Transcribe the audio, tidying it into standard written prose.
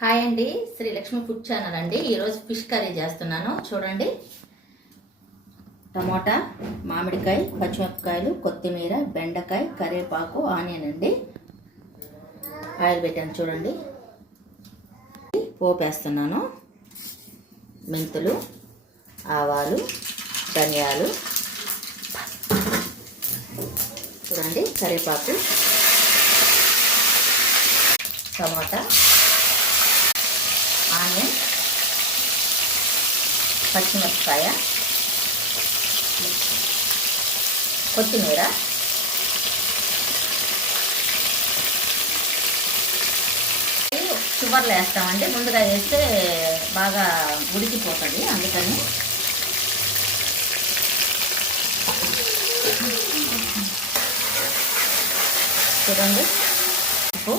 Hi అండి, Shri Lakshmi food channel అండి. ఈరోజు ఫిష్ కర్రీ చేస్తున్నాను. చూడండి, టమోటా, మామిడికాయ, పచ్చిమిరపకాయలు, కొత్తిమీర, బెండకాయ, కరివేపాకు, ఆనియన్ అండి. ఆయిల్ పెట్టాను చూడండి. పోపు వేస్తున్నాను. మెంతులు, ఆవాలు, ధనియాలు, చూడండి, కరివేపాకు, టమోటా, ఆనియన్, పచ్చిమిరపకాయ, కొత్తిమీర, షుగర్లు వేస్తామండి. ముందుగా వేస్తే బాగా ఉడికిపోతుంది, అందుకని. చూడండి, ఉప్పు,